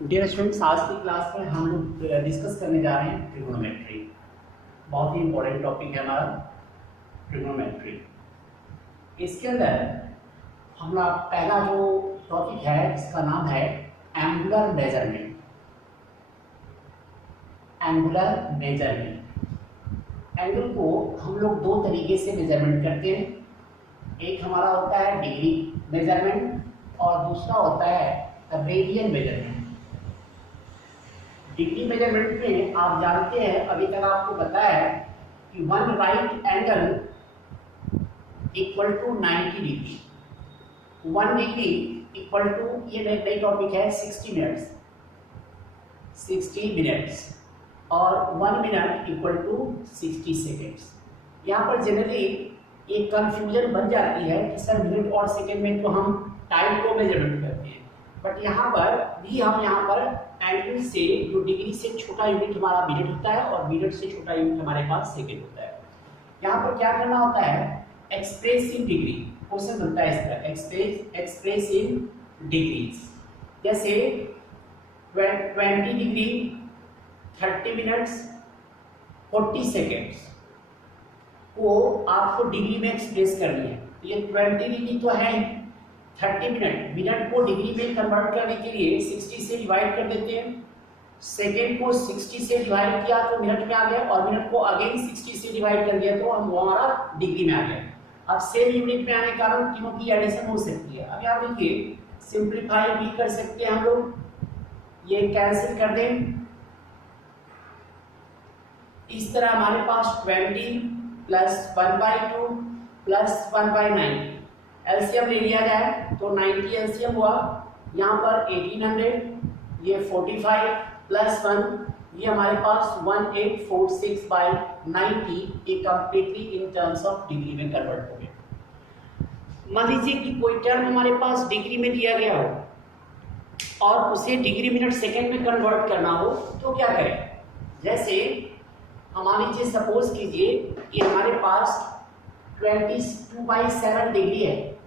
Dear students, आज की class में हम लोग डिस्कस करने जा रहे हैं ट्रिग्नोमेट्री। बहुत ही इंपॉर्टेंट टॉपिक है हमारा ट्रिग्नोमेट्री। इसके अंदर हमारा पहला जो टॉपिक है इसका नाम है angular measurement. Angular measurement, angle को हम लोग दो तरीके से मेजरमेंट करते हैं। एक हमारा होता है डिग्री मेजरमेंट और दूसरा होता है रेडियन मेजरमेंट। डिग्री मेजरमेंट में आप जानते हैं, अभी तक आपको पता है कि one right angle equal to 90 degree, 1 degree equal to, ये नई टॉपिक है 60 मिनट्स, 60 मिनट्स और 1 मिनट इक्वल टू 60 सेकेंड्स। यहाँ पर जनरली एक कंफ्यूजन बन जाती है कि सर मिनट और सेकेंड में तो हम टाइम को मेजरमेंट करते हैं, बट यहाँ पर भी हम यहाँ पर एंगल से, जो डिग्री से छोटा यूनिट हमारा मिनट होता है और मिनट से छोटा यूनिट हमारे पास सेकेंड होता है। यहाँ पर क्या करना होता है, एक्सप्रेस इन डिग्री क्वेश्चन बनता है इस तरह, एक्सप्रेस इन डिग्रीज। जैसे 20 डिग्री 30 मिनट्स 40 सेकेंड्स को आपको डिग्री में एक्सप्रेस करनी है। तो ये 20 डिग्री तो है, 30 मिनट को डिग्री में कन्वर्ट करने के लिए 60 से डिवाइड कर देते हैं। सेकेंड को 60 से डिवाइड किया तो मिनट में आ गया, और मिनट को अगेन 60 से डिवाइड कर दिया तो हम हमारा डिग्री में आ गया। अब सेम यूनिट में आने के कारण तीनों की एडिशन हो सकती है। अब यहाँ देखिए, सिंप्लीफाई भी कर सकते हैं हम लोग, ये कैंसिल कर दें। इस तरह हमारे पास 20 प्लस 1/2 प्लस 1/9 एलसीएम ले लिया जाए तो 90 एलसीएम हुआ। यहाँ पर 1800, ये 45 प्लस 1, ये हमारे पास 1846/90, ये completely in terms of degree में कन्वर्ट हो गया। मान लीजिए कि कोई टर्म हमारे पास डिग्री में दिया गया हो और उसे डिग्री मिनट सेकेंड में कन्वर्ट करना हो तो क्या करें। जैसे मान लीजिए, सपोज कीजिए कि हमारे पास 22/7 डिग्री है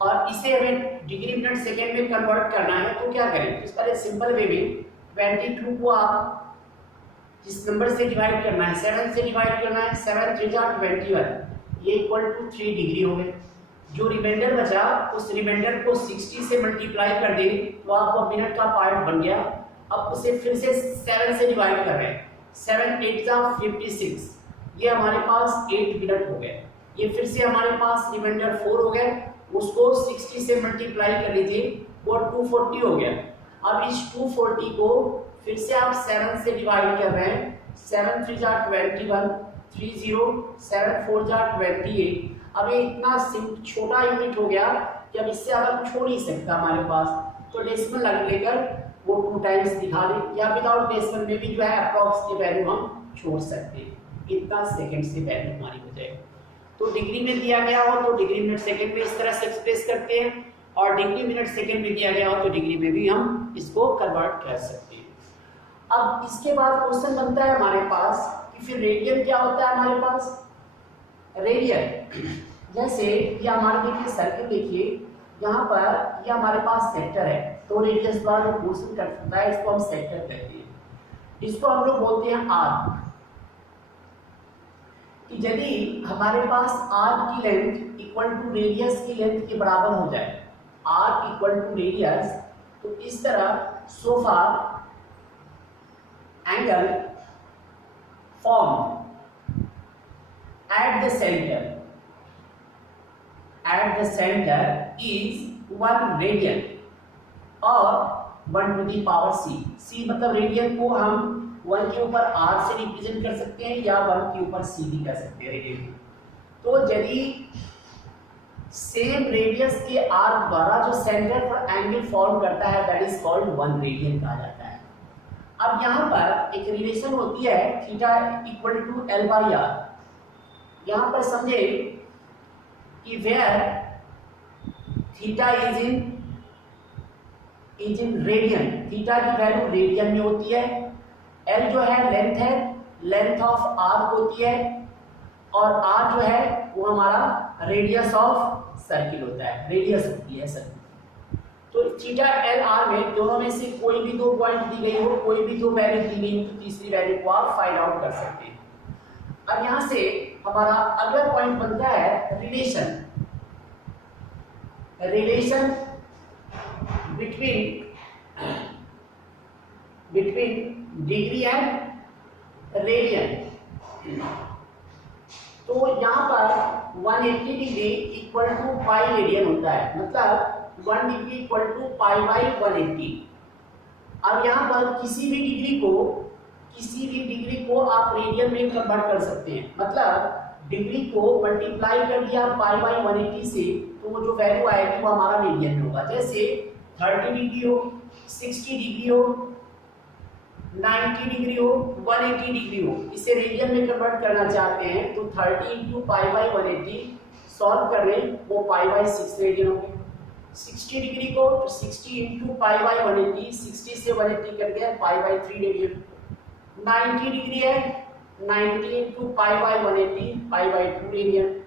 और इसे हमें डिग्री मिनट सेकेंड में कन्वर्ट करना है तो क्या करें। इस पर सिंपल वे में 22 को आप जिस नंबर से डिवाइड करना है, 7 से डिवाइड करना है, 7 3 जा 21, ये इक्वल टू 3 डिग्री हो गए। जो रिमाइंडर बचा उस रिमाइंडर को 60 से मल्टीप्लाई कर दे तो आपको मिनट का पार्ट बन गया। अब उसे फिर से 7 से डिवाइड कर रहे हैं, 7 8 जा 56, ये हमारे पास 8 मिनट हो गए। ये फिर से हमारे पास रिमाइंडर 4 हो गए, उसको 60 से मल्टीप्लाई कर लीजिए, वो 240 हो गया। अब इस 240 को फिर से आप 7 से डिवाइड कर रहे हैं, 7 3 जा 21, 30 7 4 जा 28। अब ये इतना छोटा यूनिट हो गया कि अब इससे अलग छोड़ नहीं सकता हमारे पास, तो डेसिमल लेकर वो 2 टाइम्स दिखा दे, या विदाउट डेसिमल में भी जो है अप्रॉक्स की वैल्यू हम छोड़ सकते हैं। इतना सेकंड से वैल्यू हमारी हो जाएगी। तो डिग्री में दिया गया हो तो डिग्री मिनट सेकंड में इस तरह से एक्सप्रेस करते हैं, और डिग्री मिनट सेकंड में दिया गया हो तो डिग्री में भी हम इसको कन्वर्ट कर सकते हैं। अब इसके बाद क्वेश्चन बनता है हमारे पास कि फिर रेडियन क्या होता है हमारे पास। रेडियन, जैसे ये हमारे देखिए सर्किल, देखिए यहाँ पर ये हमारे पास सेक्टर है, तो रेडियस द्वारा जो पोर्शन कट होता है इसको हम सेक्टर कहते हैं। इसको हम लोग बोलते हैं आर्क। कि यदि हमारे पास आर्क की लेंथ इक्वल टू रेडियस की लेंथ के बराबर हो जाए, आर्क इक्वल टू रेडियस, तो इस तरह so far angle form at the centre is 1 radian और 1 टू द पावर c मतलब रेडियन को हम 1 के ऊपर r से रिप्रेजेंट कर सकते हैं या 1 के ऊपर c भी कर सकते हैं रेडियन। तो यदि सेम रेडियस के आर्क द्वारा जो सेंटर पर एंगल फॉर्म करता है दैट इज कॉल्ड 1 रेडियन कहा जाता है। अब यहाँ पर एक रिलेशन होती है थीटा इक्वल टू l/r। यहाँ पर समझे कि where theta is in radian, theta की वैल्यू रेडियन में होती है, L जो है लेंथ है, लेंथ ऑफ आर्क होती है, और R जो है वो हमारा रेडियस ऑफ सर्किल होता है, रेडियस होती है सर्किल। तो थीटा एल आर में दोनों में से कोई भी दो पॉइंट दी गई हो, कोई भी दो वैल्यू दी गई हो, तो तीसरी वैल्यू को आप फाइंड आउट कर सकते हैं। अब यहां से हमारा अगला पॉइंट बनता है relation between degree and radian. तो यहाँ पर 180 degree equal to pi radian होता है, मतलब 1 degree equal to pi by 180। अब यहाँ पर किसी भी डिग्री को आप रेडियन में कन्वर्ट कर सकते हैं, मतलब डिग्री को मल्टीप्लाई कर दिया पाई बाई 180 से, तो वो जो वैल्यू आएगी वो हमारा रेडियन में होगा। जैसे 30 डिग्री हो, 60 डिग्री हो, 90 डिग्री हो, 180 डिग्री हो, इसे रेडियन में कन्वर्ट करना चाहते हैं तो 30 इंटू पाई बाई 180 सॉल्व कर रहे हैं, वो पाई बाई 6 रेडियन हो गए। 60 डिग्री को तो 60 इंटू पाई बाई 180, 60 से 180 कर गया पाई बाई 3 रेडियन। 90 डिग्री है, 90 into pi by 180 pi by 2 radian.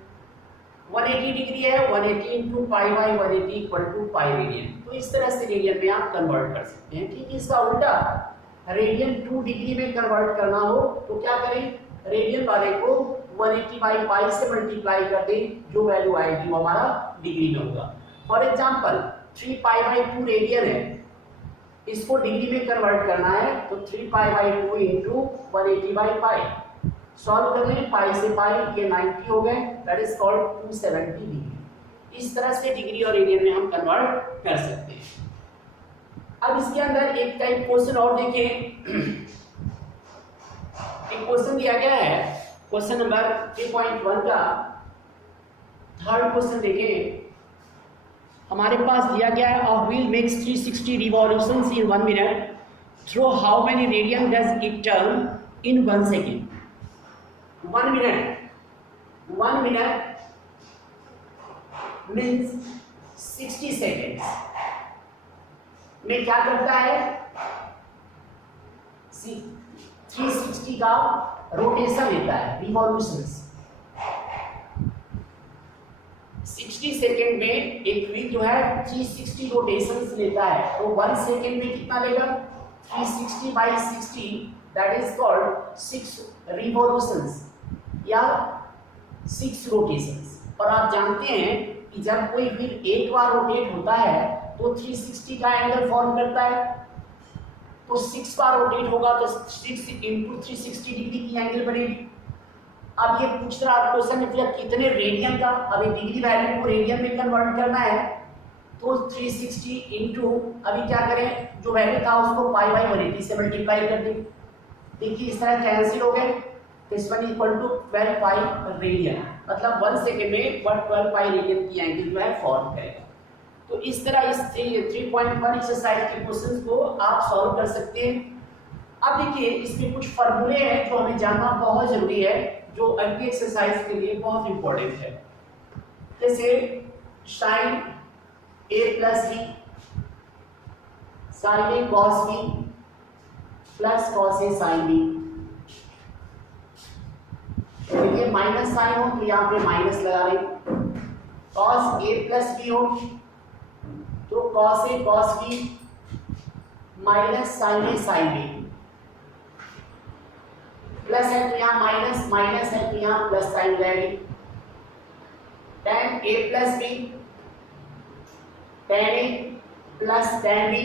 180 degree है, 180 into pi by 180 equal to pi radian. तो इस तरह से रेडियन में आप कन्वर्ट कर सकते हैं। ठीक, इसका उल्टा रेडियन 2 डिग्री में कन्वर्ट करना हो तो क्या करें, रेडियन वाले को 180 बाई पाई से मल्टीप्लाई कर दें, जो वैल्यू आएगी वो हमारा डिग्री में होगा। For example 3 pi by 2 radian है, इसको डिग्री में कन्वर्ट करना है तो 3 पाई by 2 into 180 by pi solve कर लें, पाई से पाई ये 90 हो गए, दैट इज कॉल्ड 270 डिग्री। इस तरह से डिग्री और रेडियन में हम कन्वर्ट कर सकते हैं। अब इसके अंदर एक टाइप क्वेश्चन और देखें। एक क्वेश्चन दिया गया है, क्वेश्चन नंबर 3.1 का थर्ड क्वेश्चन देखें। हमारे पास दिया गया है, a wheel makes 360 revolutions in 1 minute, through how many radian does it turn in 1 second. 1 minute means 60 seconds में क्या करता है, 360 का रोटेशन लेता है, रिवॉल्यूशंस। 60 सेकेंड में एक व्हील जो है 360 रोटेशंस लेता है, तो 1 सेकेंड में कितना लेगा, 360 by 60, that is called 6 revolutions या 6 रोटेशंस। और आप जानते हैं कि जब कोई व्हील एक बार रोटेट होता है तो 360 का एंगल फॉर्म करता है, तो 6 बार रोटेट होगा तो 6 इंटू 360 डिग्री की एंगल बनेगी। अब ये पूछ रहा है क्वेश्चन में कितने रेडियन का, अभी डिग्री वैल्यू को रेडियन में कन्वर्ट करना है तो 360 इंटू अभी क्या करें, जो वैल्यू था उसको पाई बाई 180 से मल्टीप्लाई कर दें। देखिए इस तरह कैंसिल हो गए, तो इस one equal to 12 pi radian, मतलब 1 सेकेंड में 12 पाई रेडियन की एंगल जो है फॉर्म करेगा। तो इस तरह इस 3.1 एक्सरसाइज के क्वेश्चंस को आप सॉल्व कर सकते हैं। अब देखिए इसमें कुछ फॉर्मूले हैं जो हमें जानना बहुत जरूरी है, जो अगली एक्सरसाइज के लिए बहुत इंपॉर्टेंट है। जैसे sign A plus B, sign A cos B plus cos A sine B. देखिए माइनस साइन हो तो यहाँ पे माइनस लगा लें, कॉस ए प्लस बी हो तो cos A cos B minus sine A sine B, plus है तो यहाँ माइनस, माइनस है तो यहाँ प्लस साइन रहेगी। tan a plus B, tan a plus tan b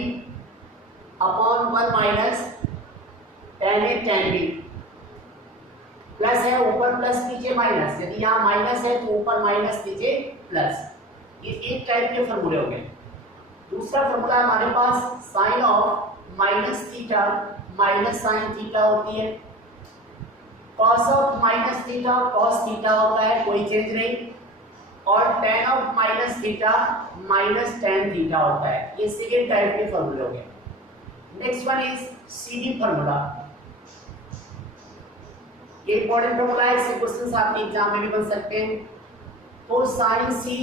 upon 1 minus tan a tan b, plus है ऊपर प्लस नीचे माइनस, यदि यहाँ माइनस है तो ऊपर माइनस नीचे प्लस। ये एक टाइप के फॉर्मूले हो गए। दूसरा फॉर्मूला हमारे पास sine of minus theta minus sine theta होती है, cos of minus theta cos theta होता है, कोई चेंज नहीं, और tan of minus theta minus tan theta होता है। ये सेकेंड टाइप के फॉर्मूले हो गए। Next one is CD formula. ये इंपॉर्टेंट फॉर्मूला है, इससे क्वेश्चंस आपके एग्जाम में भी बन सकते हैं। तो sine C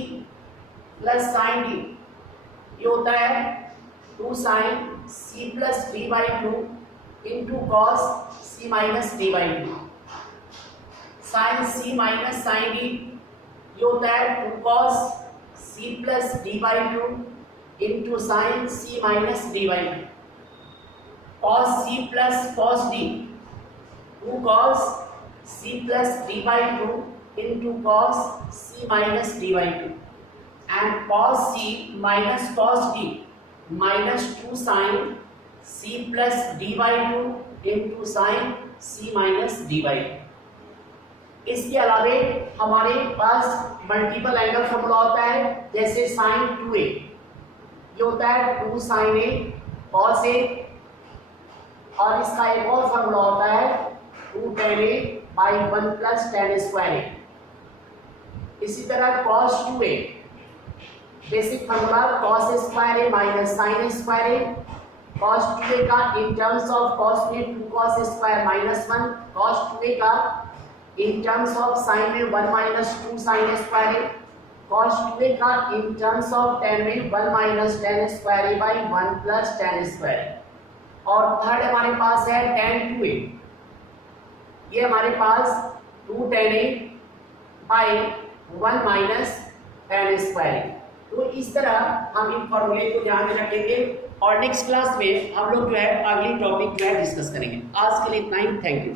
plus sine D, ये होता है 2 sine C plus 3/2 into cos C minus 3/2। Sine C minus sine D ये होता है 2 cos C plus d/2 into sine C minus D by two, cos C plus cos D, two cos C plus D by two into cos C minus D by two, and cos C minus cos D minus two sign C plus D by two into sine C minus D by two. इसके अलावे हमारे पास multiple angle formula होता है, जैसे sign 2a ये होता है 2 sign A cos A, और इसका एक और फॉर्मूला होता है 2 tan a by 1 plus tan square A. इसी तरह cos 2a basic formula cos square A minus sine square A, cos 2a का इन टर्म्स ऑफ cos में 2 cos square minus 1, cos 2a का इन टर्म्स ऑफ साइन में 1 minus 2 sine square A, cos 2a का in terms of tan में 1 minus tan square A by 1 plus tan square A. और third हमारे पास है tan 2a, ये हमारे पास 2 tan a by 1 minus tan square A. तो इस तरह हम इन फॉर्मूले को ध्यान में रखेंगे और नेक्स्ट क्लास में हम लोग जो है अगली टॉपिक जो है डिस्कस करेंगे। आज के लिए इतना ही, थैंक यू।